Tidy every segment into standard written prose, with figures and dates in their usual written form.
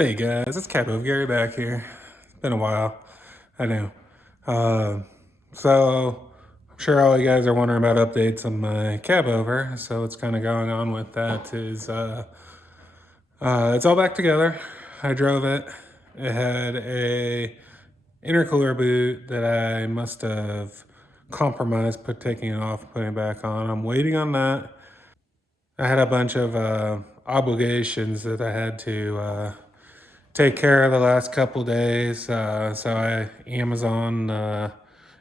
Hey guys, it's Capo Gary back here. It's been a while, I know. Uh, so I'm sure all you guys are wondering about updates on my cab over. So what's kind of going on with that is it's all back together. I drove it. It had a intercooler boot that I must have compromised, taking it off, putting it back on. I'm waiting on that. I had a bunch of obligations that I had to take care of the last couple days. So I Amazon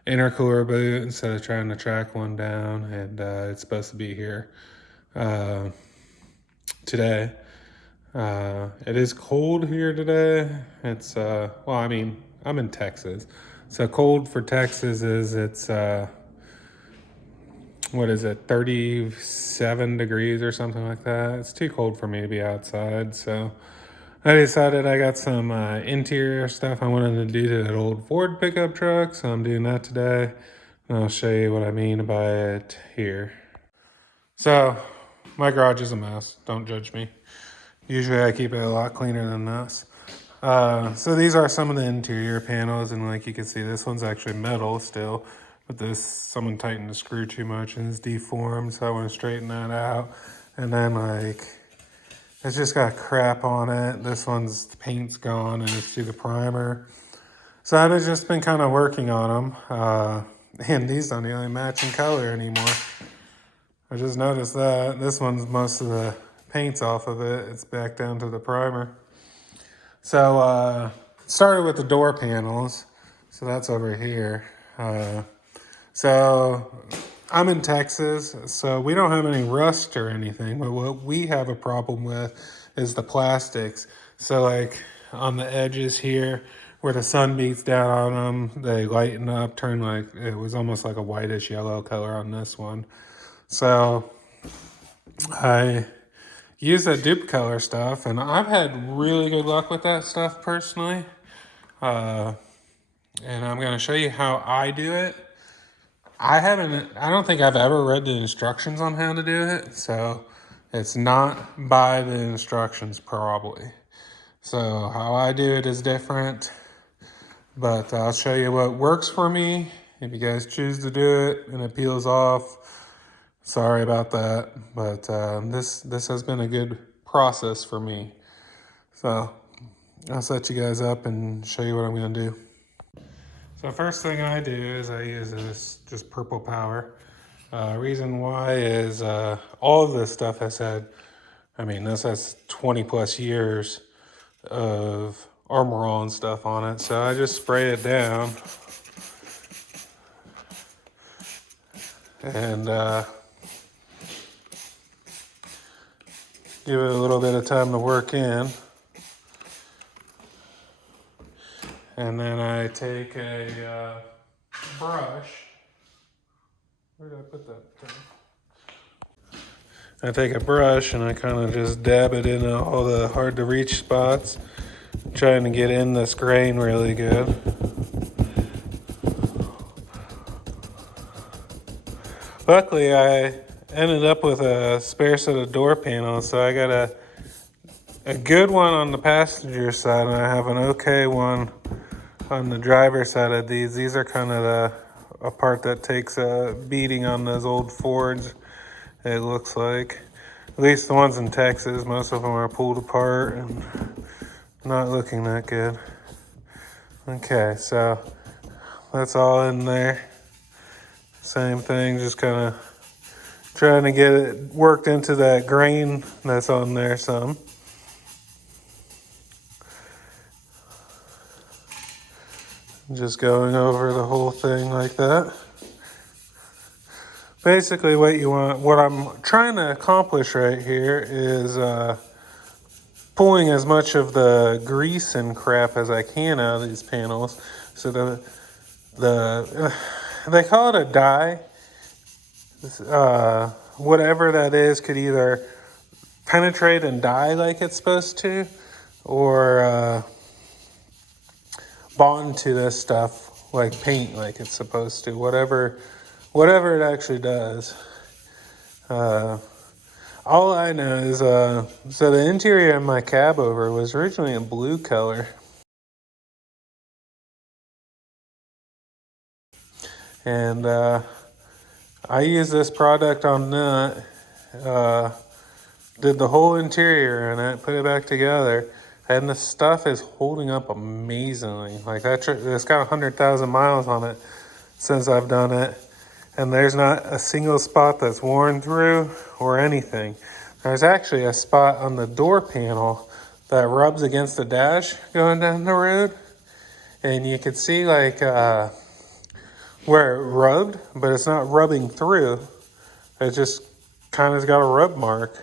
intercooler boot instead of trying to track one down, and it's supposed to be here uh, today. It is cold here today. It's well, I mean, I'm in Texas, so cold for Texas is what is it, 37 degrees or something like that. It's too cold for me to be outside, so I decided I got some interior stuff I wanted to do to that old Ford pickup truck, so I'm doing that today. And I'll show you what I mean by it here. So, my garage is a mess. Don't judge me. Usually I keep it a lot cleaner than this. So these are some of the interior panels, and like you can see, this one's actually metal still, but someone tightened the screw too much and it's deformed, so I want to straighten that out. And then it's just got crap on it. This one's, the paint's gone and it's through the primer. So I've just been kind of working on them. And these don't really match in color anymore. I just noticed that. This one's, most of the paint's off of it. It's back down to the primer. So started with the door panels. So that's over here. So I'm in Texas, so we don't have any rust or anything, but what we have a problem with is the plastics. So like on the edges here, where the sun beats down on them, they lighten up, turn like, it was almost like a whitish yellow color on this one. So I use that dupe color stuff, and I've had really good luck with that stuff personally. And I'm gonna show you how I do it. I don't think I've ever read the instructions on how to do it, so it's not by the instructions probably. So how I do it is different, but I'll show you what works for me. If you guys choose to do it and it peels off, sorry about that, but this has been a good process for me. So I'll set you guys up and show you what I'm gonna do. So first thing I do is I use this just purple power. Reason why is all of this stuff has had, I mean, this has 20 plus years of Armor All stuff on it. So I just spray it down and give it a little bit of time to work in. And then I take a brush. Where did I put that thing? I take a brush and I kind of just dab it in all the hard to reach spots, trying to get in this grain really good. Luckily, I ended up with a spare set of door panels, so I got a good one on the passenger side, and I have an okay one on the driver's side of these. These are kind of a part that takes a beating on those old Fords, it looks like. At least the ones in Texas, most of them are pulled apart and not looking that good. Okay, so that's all in there. Same thing, just kind of trying to get it worked into that grain that's on there some. Just going over the whole thing like that. Basically what I'm trying to accomplish right here is pulling as much of the grease and crap as I can out of these panels. So they call it a dye. Whatever that is could either penetrate and dye like it's supposed to, or bond to this stuff like paint like it's supposed to. Whatever it actually does. All I know is, so the interior of my cab over was originally a blue color. And I used this product on that, did the whole interior and I put it back together. And the stuff is holding up amazingly. Like it's got 100,000 miles on it since I've done it. And there's not a single spot that's worn through or anything. There's actually a spot on the door panel that rubs against the dash going down the road. And you can see like where it rubbed, but it's not rubbing through. It just kind of got a rub mark.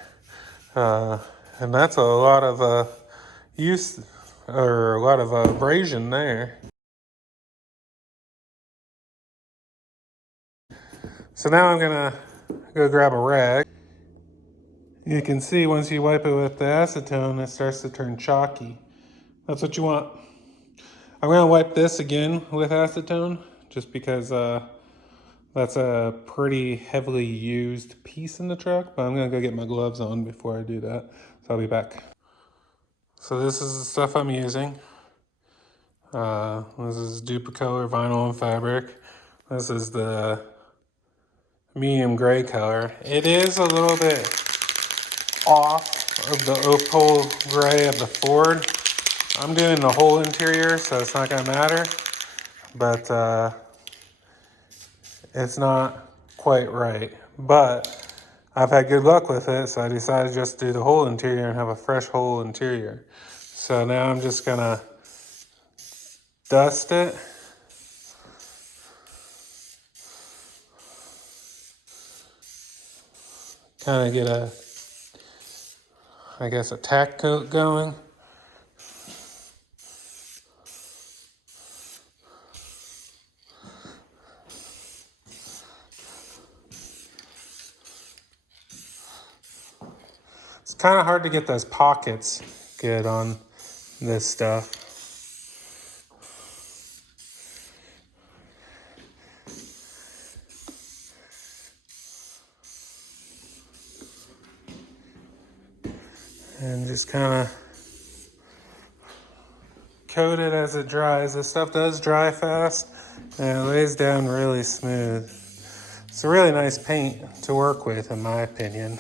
And that's a lot of use or a lot of abrasion there. So now I'm gonna go grab a rag. You can see once you wipe it with the acetone, it starts to turn chalky. That's what you want. I'm gonna wipe this again with acetone just because that's a pretty heavily used piece in the truck, but I'm gonna go get my gloves on before I do that. So I'll be back. So this is the stuff I'm using. This is Duplicolor vinyl and fabric. This is the medium gray color. It is a little bit off of the opal gray of the Ford. I'm doing the whole interior, so it's not gonna matter, but it's not quite right. But I've had good luck with it, so I decided just to do the whole interior and have a fresh whole interior. So now I'm just gonna dust it. Kind of get a, I guess, a tack coat going. It's kind of hard to get those pockets good on this stuff. And just kind of coat it as it dries. This stuff does dry fast and it lays down really smooth. It's a really nice paint to work with, in my opinion.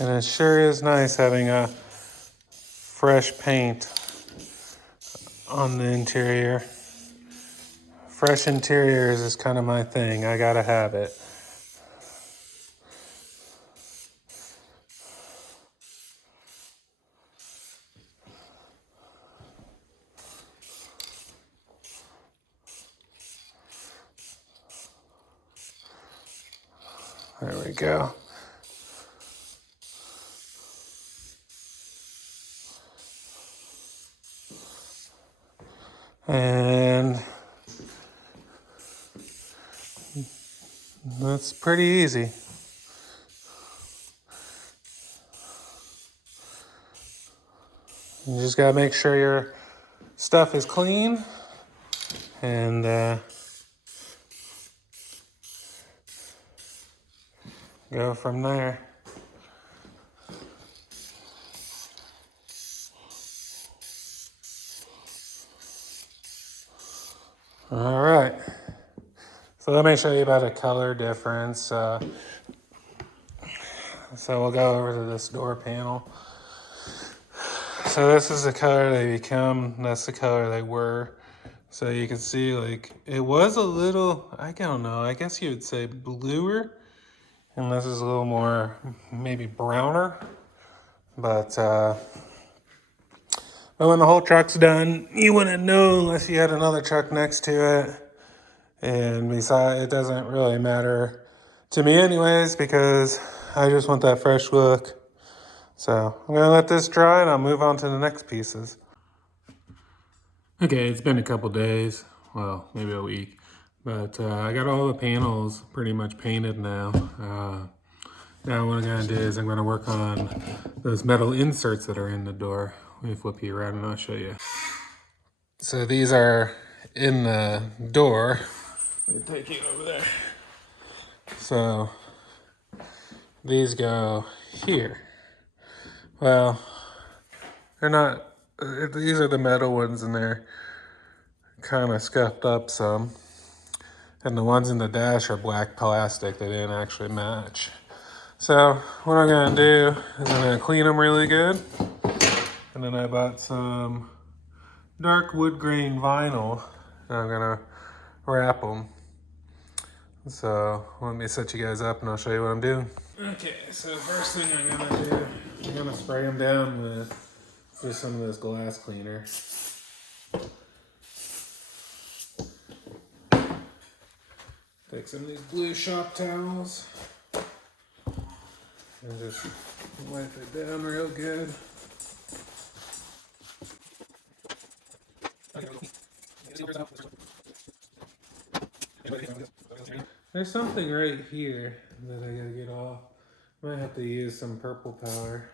And it sure is nice having a fresh paint on the interior. Fresh interiors is kind of my thing. I gotta have it. There we go. And that's pretty easy. You just gotta make sure your stuff is clean and go from there. All right. So let me show you about a color difference. So we'll go over to this door panel. So this is the color they become. That's the color they were. So you can see, like, it was a little, I don't know, I guess you would say bluer. And this is a little more, maybe browner. But when the whole truck's done, you wouldn't know unless you had another truck next to it. And besides, it doesn't really matter to me anyways, because I just want that fresh look. So I'm gonna let this dry and I'll move on to the next pieces. Okay, it's been a couple days, well, maybe a week, but I got all the panels pretty much painted now. Now what I'm gonna do is I'm gonna work on those metal inserts that are in the door. Let me flip you around and I'll show you. So these are in the door. Let me take you over there. So these go here. Well, they're not, these are the metal ones and they're kind of scuffed up some. And the ones in the dash are black plastic. They didn't actually match. So what I'm gonna do is I'm gonna clean them really good. And then I bought some dark wood grain vinyl and I'm gonna wrap them. So let me set you guys up and I'll show you what I'm doing. Okay, so first thing I'm gonna do, I'm gonna spray them down with just some of this glass cleaner. Take some of these blue shop towels and just wipe it down real good. There's something right here that I gotta get off. Might have to use some purple power.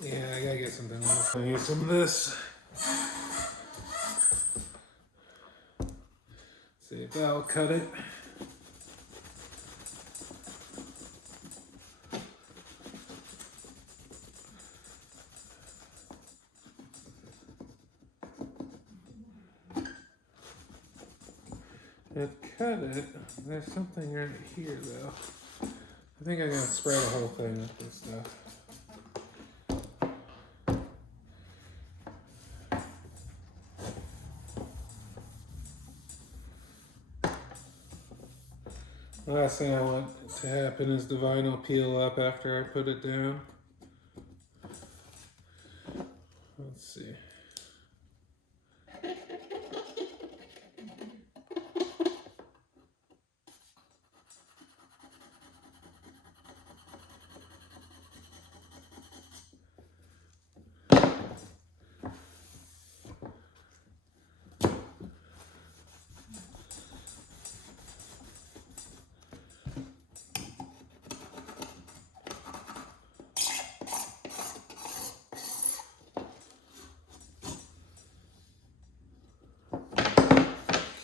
Yeah, I gotta get something else. I use some of this. See if that'll cut it. It cut it. There's something right here though. I think I'm gonna spray the whole thing with this stuff. The last thing I want to happen is the vinyl peel up after I put it down. Let's see.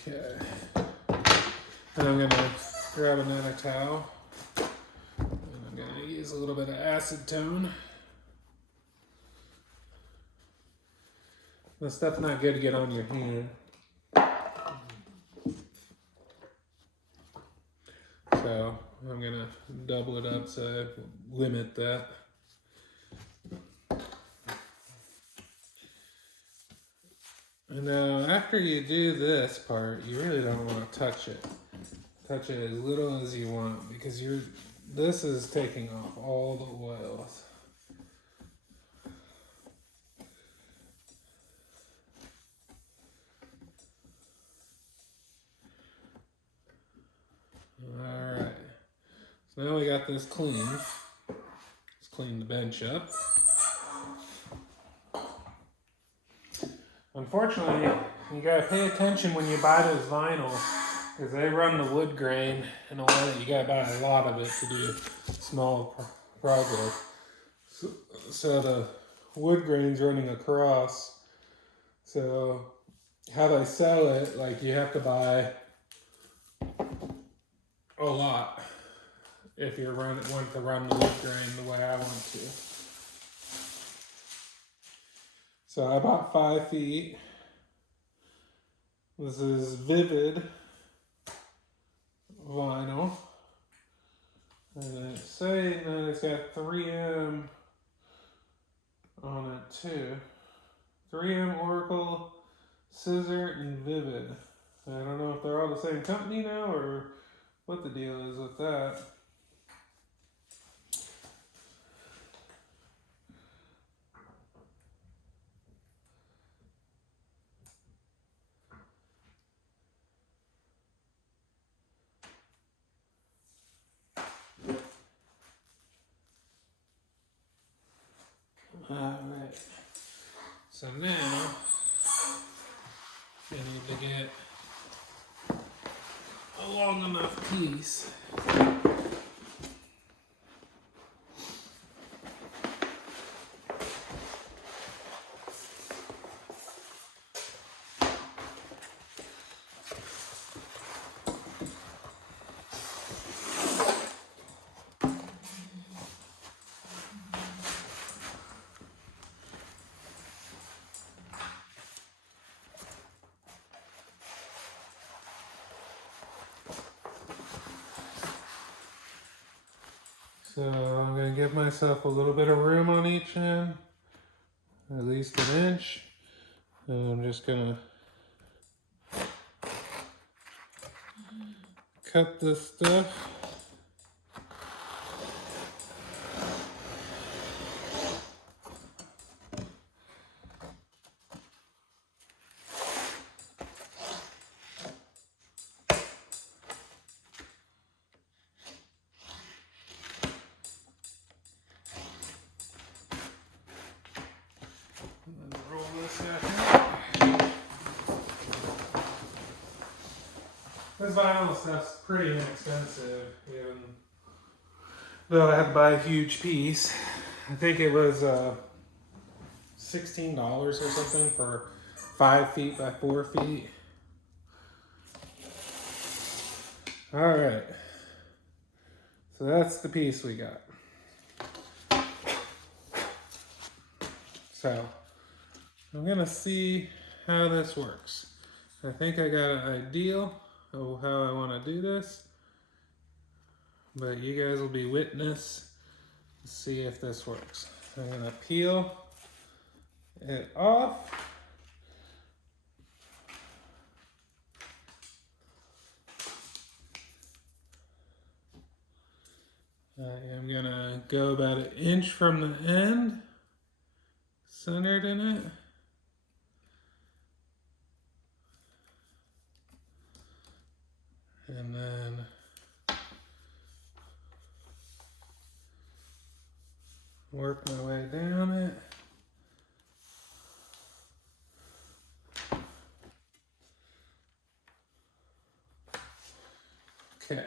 Okay. And I'm gonna grab another towel. And I'm gonna use a little bit of acetone. The stuff's not good to get on your hand. So I'm gonna double it up so I limit that. And now after you do this part, you really don't want to touch it. Touch it as little as you want because this is taking off all the oils. Alright, so now we got this clean. Let's clean the bench up. Unfortunately, you gotta pay attention when you buy those vinyls because they run the wood grain in a way that you gotta buy a lot of it to do small progress. So the wood grain's running across. So how they sell it, like you have to buy a lot if you want to run the wood grain the way I want to. So I bought 5 feet. This is Vivid vinyl. And it's saying that it's got 3M on it too. 3M, Oracle, Scissor, and Vivid. I don't know if they're all the same company now or what the deal is with that. Alright, so now you need to get a long enough piece. So I'm going to give myself a little bit of room on each end, at least an inch. And I'm just going to cut this stuff. And then roll this back out. This vinyl stuff's pretty inexpensive, even though I had to buy a huge piece. I think it was $16 or something for 5 feet by 4 feet. All right, so that's the piece we got. So I'm gonna see how this works. I think I got an idea of how I want to do this, but you guys will be witness to see if this works. I'm gonna peel it off. I am gonna go about an inch from the end, centered in it. And then work my way down it. Okay.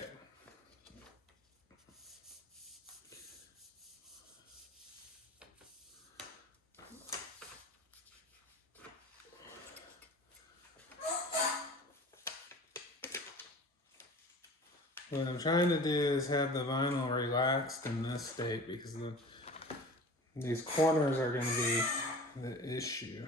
What I'm trying to do is have the vinyl relaxed in this state because these corners are going to be the issue.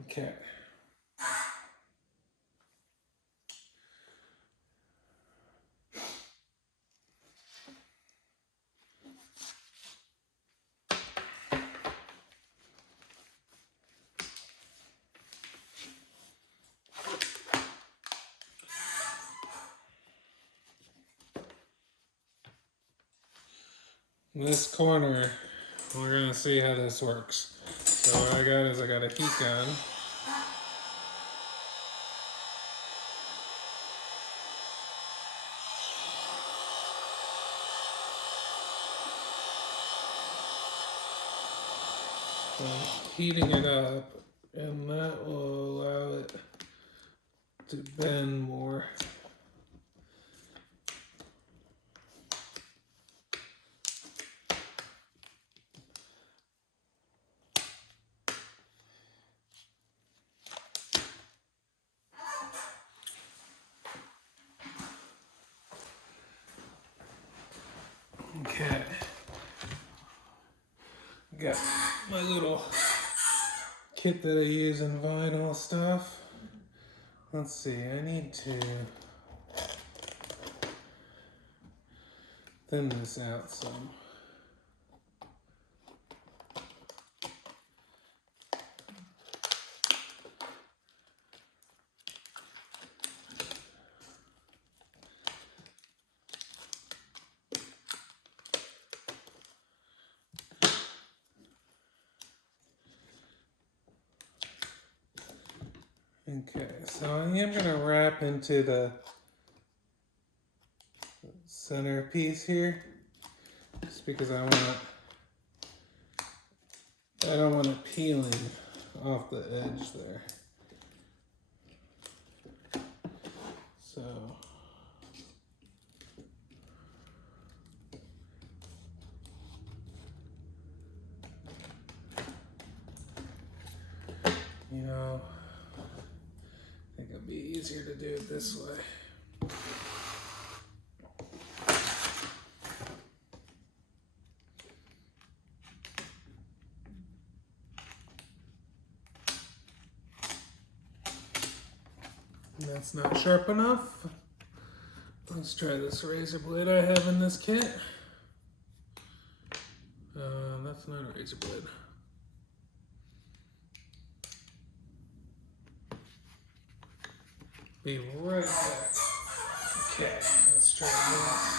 Okay. This corner, we're going to see how this works. So what I got is I got a heat gun. So I'm heating it up, and that will allow it to bend more. Okay. Got my little kit that I use in vinyl stuff. Let's see, I need to thin this out some. Okay, so I am going to wrap into the center piece here, just because I want I don't want it peeling off the edge there. So you know, I think it'll be easier to do it this way. That's not sharp enough. Let's try this razor blade I have in this kit. That's not a razor blade. Be right back. Okay, let's try this.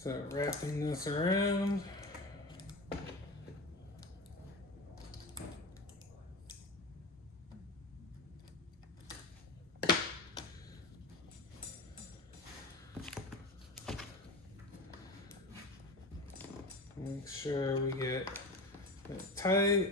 So wrapping this around. Make sure we get it tight.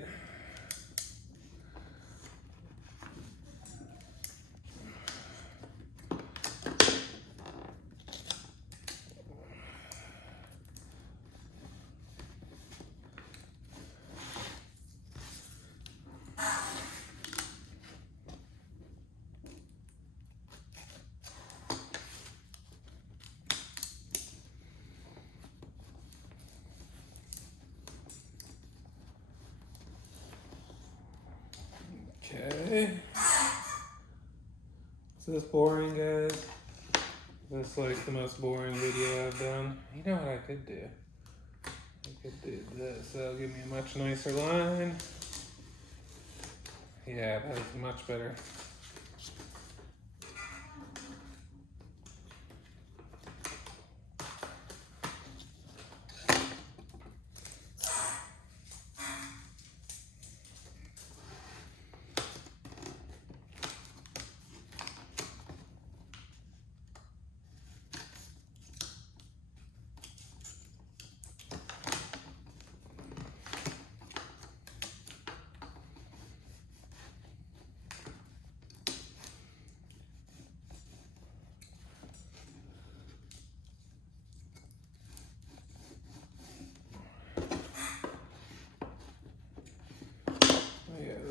Okay. Is this boring, guys? This is like the most boring video I've done. You know what I could do? I could do this. That'll give me a much nicer line. Yeah, that is much better.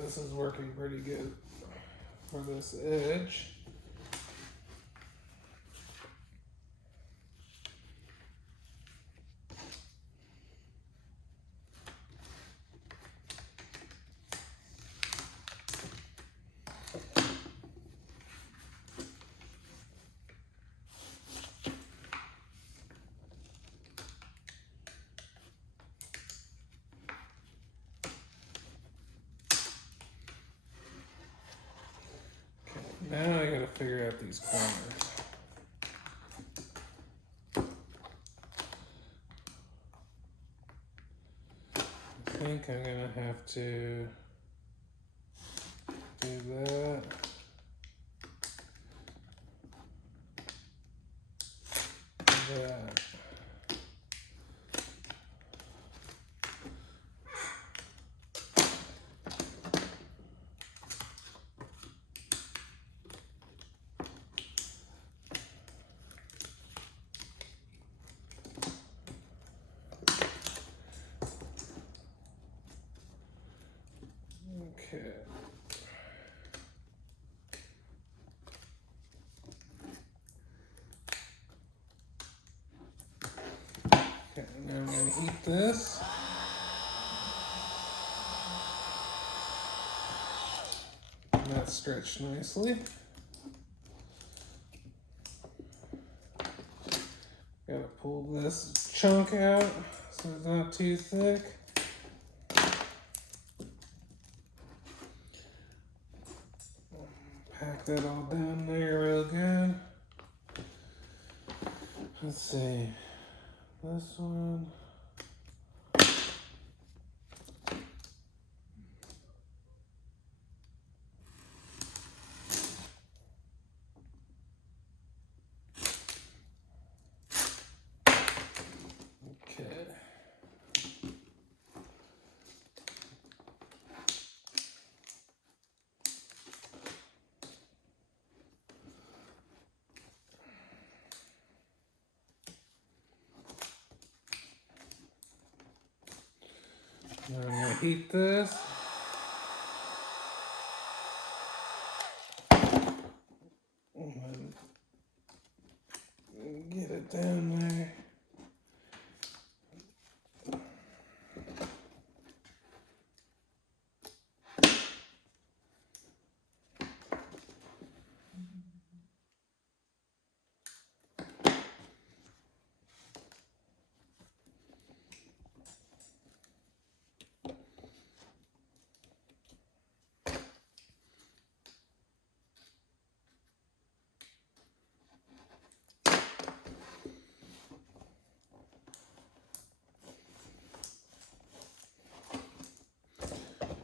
This is working pretty good for this edge. Now I gotta figure out these corners. I think I'm gonna have to do that. That. Okay. Okay, now I'm going to heat this. that's stretched nicely. Gotta pull this chunk out so it's not too thick. Pack that all down there real good. Let's see. This one. Okay. Now I'm gonna heat this. And get it down there.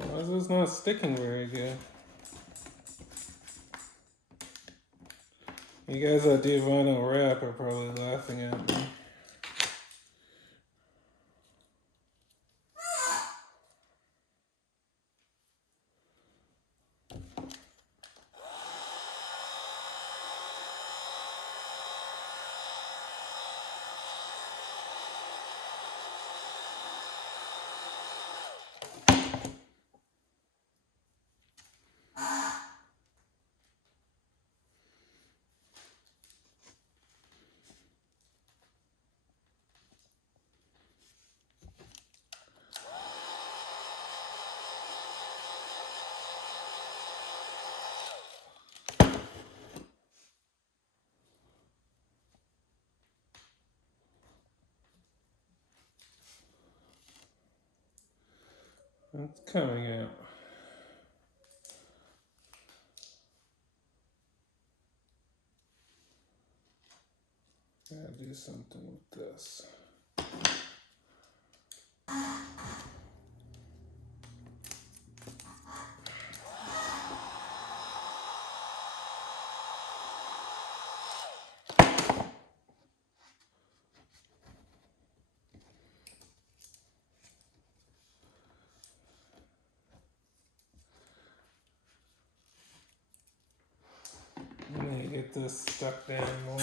Why is this not sticking very good? You guys that do vinyl wrap are probably laughing at me. It's coming out. Gotta do something with this. I need to get this stuck down more.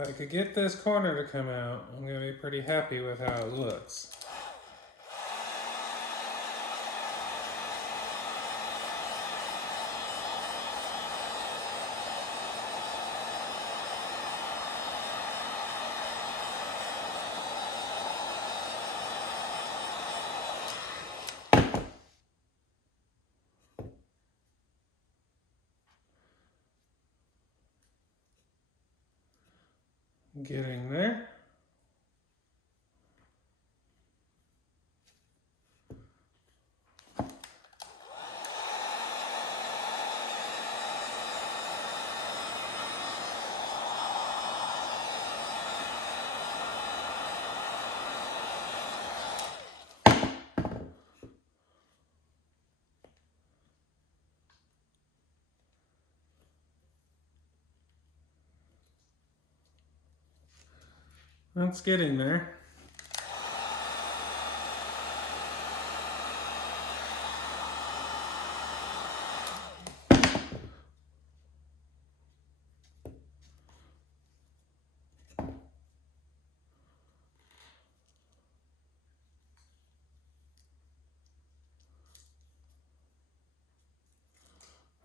If I could get this corner to come out, I'm going to be pretty happy with how it looks. Getting there. That's getting there.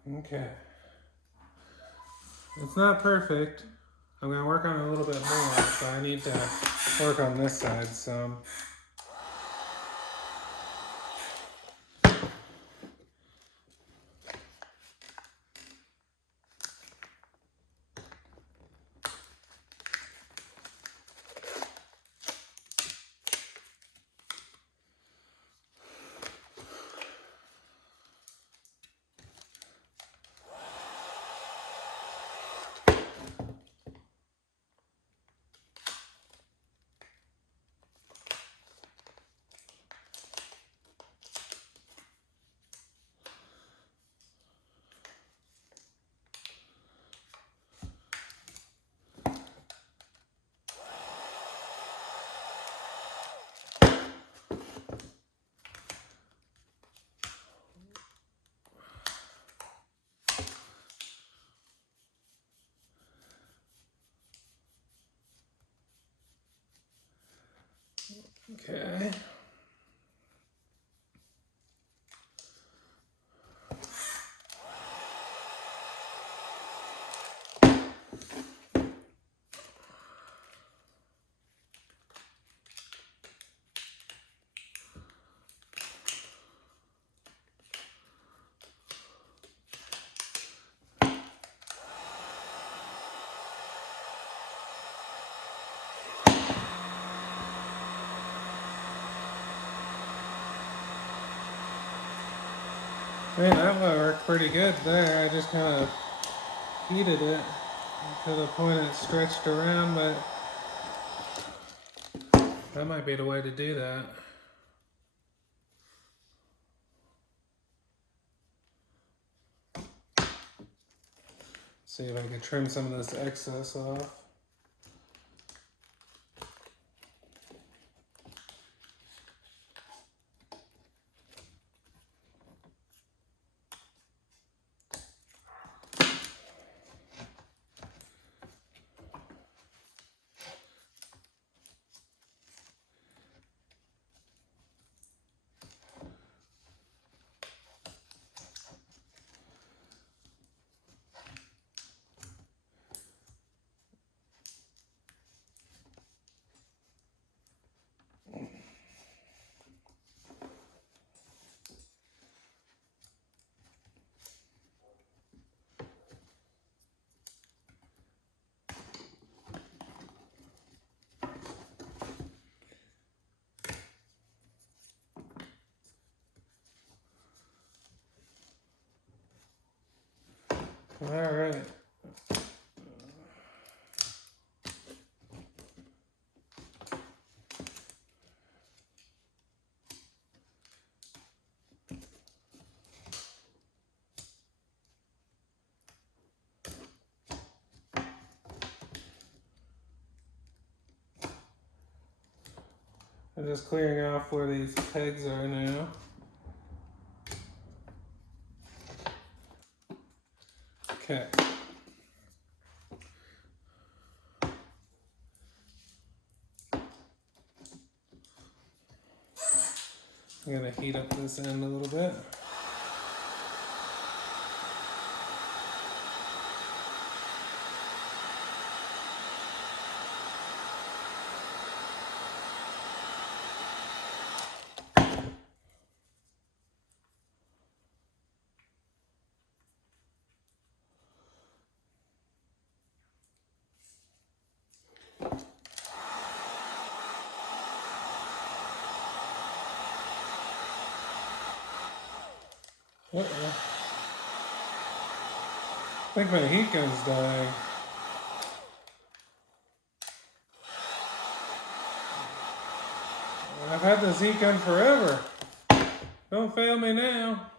Okay. It's not perfect. I'm going to work on it a little bit more, so I need to work on this side some. Okay. Man, that worked pretty good there. I just kind of heated it to the point it stretched around, but that might be the way to do that. See if I can trim some of this excess off. All right. I'm just clearing off where these pegs are now. Okay. I'm gonna heat up this end a little bit. Uh-oh. I think my heat gun's dying. I've had this heat gun forever. Don't fail me now.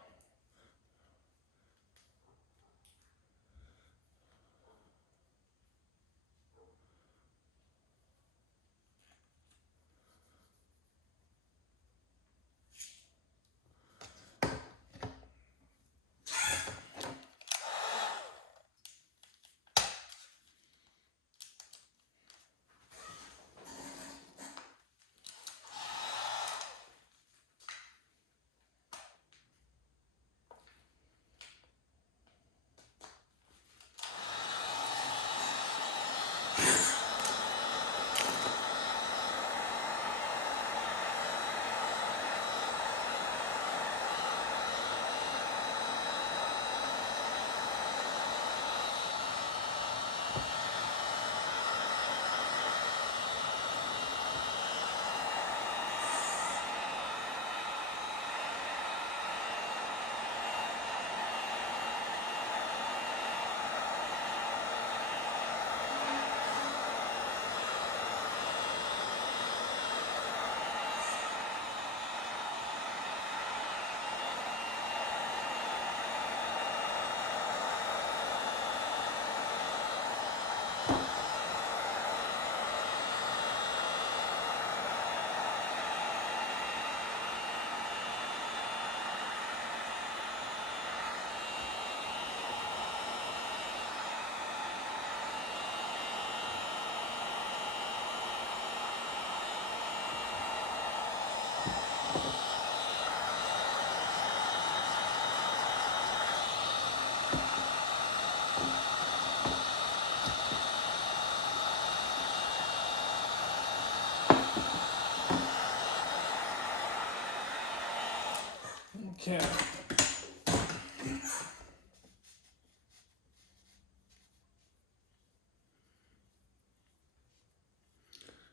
Okay.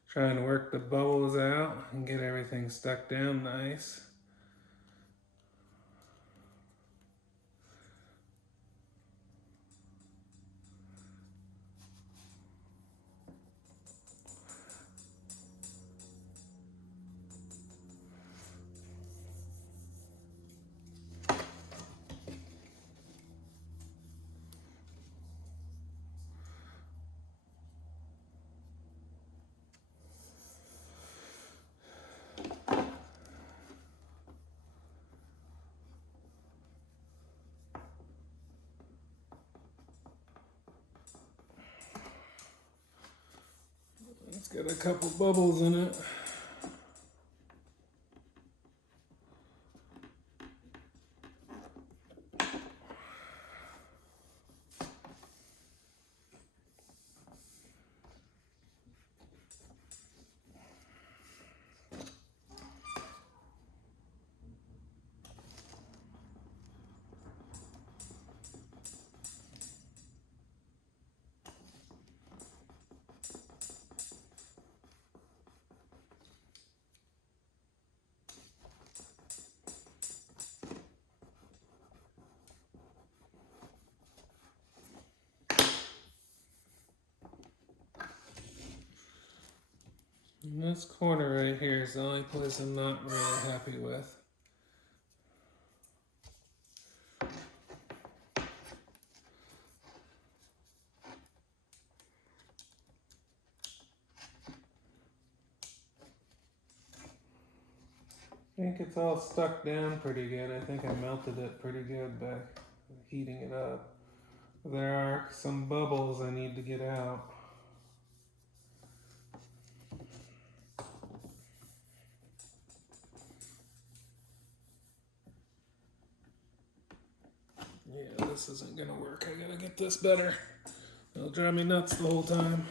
Trying to work the bubbles out and get everything stuck down nice. It's got a couple bubbles in it. And this corner right here is the only place I'm not really happy with. I think it's all stuck down pretty good. I think I melted it pretty good by heating it up. There are some bubbles I need to get out. Yeah, this isn't gonna work. I gotta get this better. It'll drive me nuts the whole time.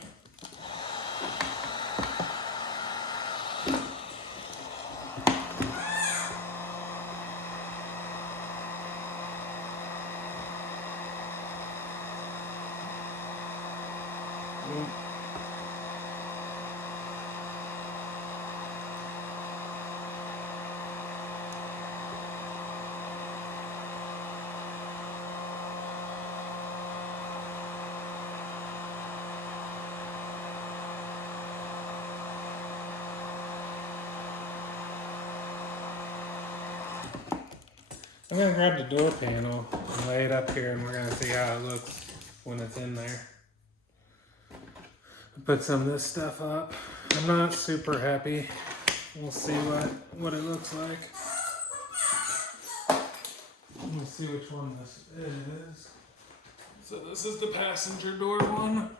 I'm gonna grab the door panel and lay it up here, and we're gonna see how it looks when it's in there. Put some of this stuff up. I'm not super happy. We'll see what it looks like. Let me see which one this is. So this is the passenger door one.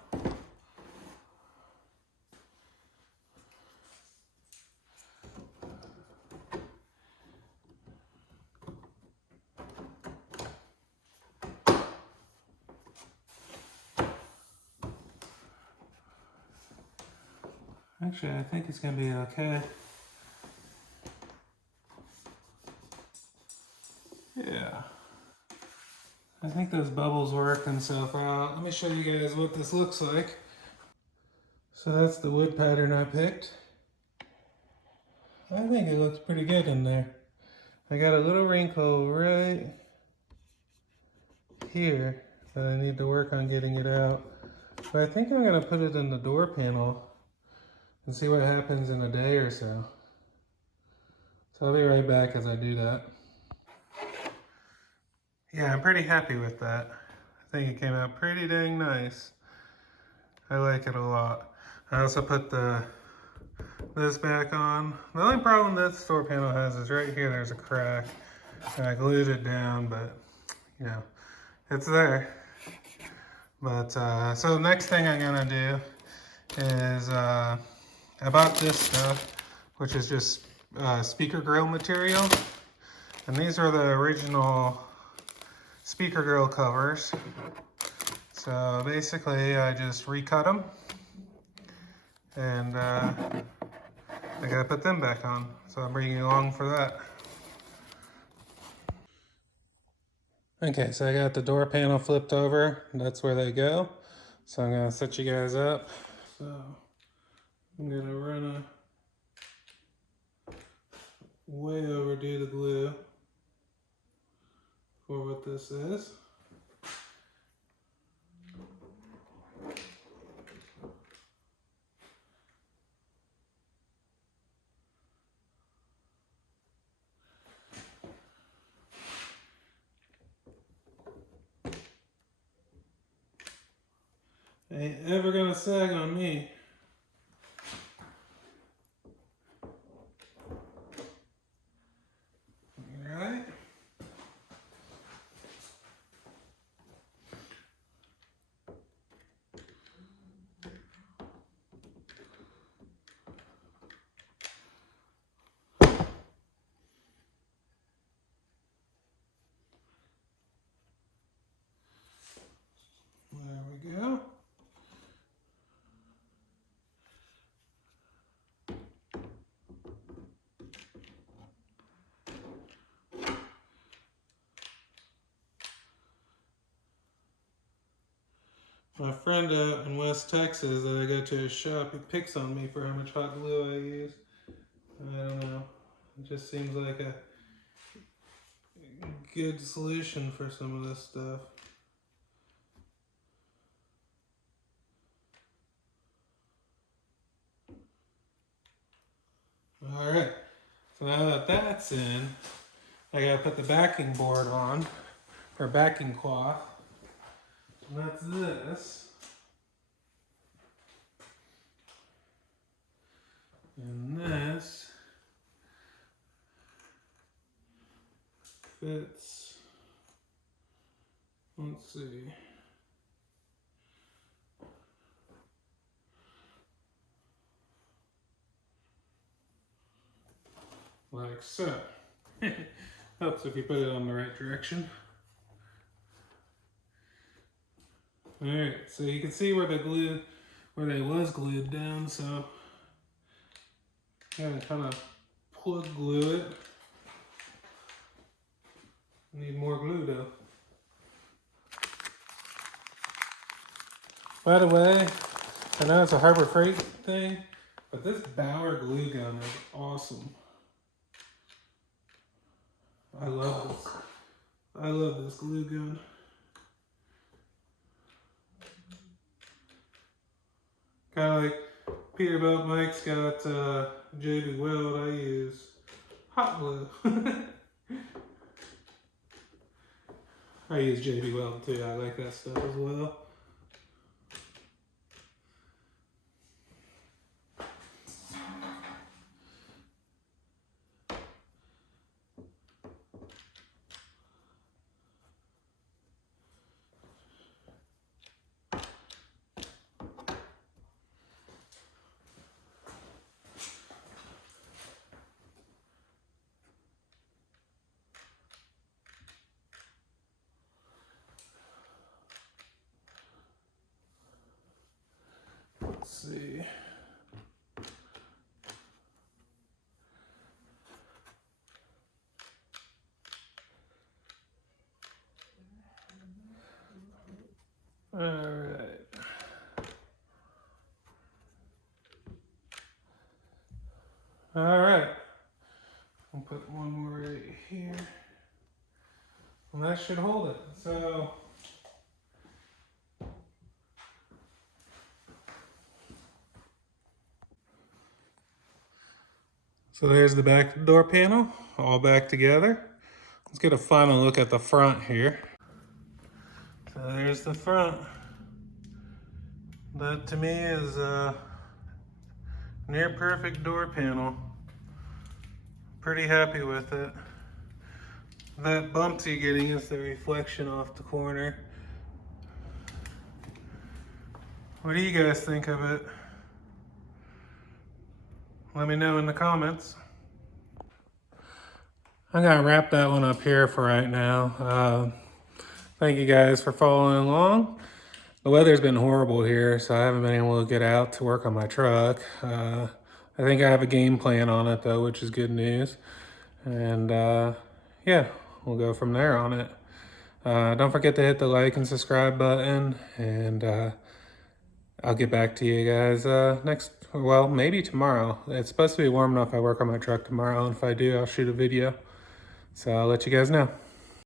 Actually, I think it's gonna be okay. Yeah. I think those bubbles work themselves out. Let me show you guys what this looks like. So that's the wood pattern I picked. I think it looks pretty good in there. I got a little wrinkle right here that I need to work on getting it out. But I think I'm gonna put it in the door panel and see what happens in a day or so. So I'll be right back as I do that. Yeah, I'm pretty happy with that. I think it came out pretty dang nice. I like it a lot. I also put this back on. The only problem this door panel has is right here there's a crack. And I glued it down, but you know, it's there. But so the next thing I'm gonna do is I bought this stuff, which is just speaker grill material. And these are the original speaker grill covers. So basically I just recut them and I gotta put them back on. So I'm bringing you along for that. Okay, so I got the door panel flipped over. That's where they go. So I'm gonna set you guys up. So I'm gonna run way overdo the glue for what this is. Ain't ever gonna sag on me. Alright? There we go. My friend out in West Texas that I go to his shop, he picks on me for how much hot glue I use. I don't know. It just seems like a good solution for some of this stuff. Alright, so now that that's in, I gotta put the backing board on, or backing cloth. And that's this. And this fits, let's see, like so. Helps if you put it on the right direction. All right, so you can see where they was glued down, so gotta kind of plug glue it. Need more glue though. By the way, I know it's a Harbor Freight thing, but this Bauer glue gun is awesome. I love this. I love this glue gun. Kind of like Peterbilt Mike's got JB Weld. I use hot glue. I use JB Weld too. I like that stuff as well. Let's see. All right. All right. I'll put one more right here. And that should hold it. So there's the back door panel, all back together. Let's get a final look at the front here. So there's the front. That to me is a near perfect door panel. Pretty happy with it. That bump you're getting is the reflection off the corner. What do you guys think of it? Let me know in the comments. I'm gonna wrap that one up here for right now. Thank you guys for following along. The weather's been horrible here, so I haven't been able to get out to work on my truck. I think I have a game plan on it though, which is good news. And yeah, we'll go from there on it. Don't forget to hit the like and subscribe button, and I'll get back to you guys well, maybe tomorrow. It's supposed to be warm enough I work on my truck tomorrow, and if I do, I'll shoot a video. So I'll let you guys know.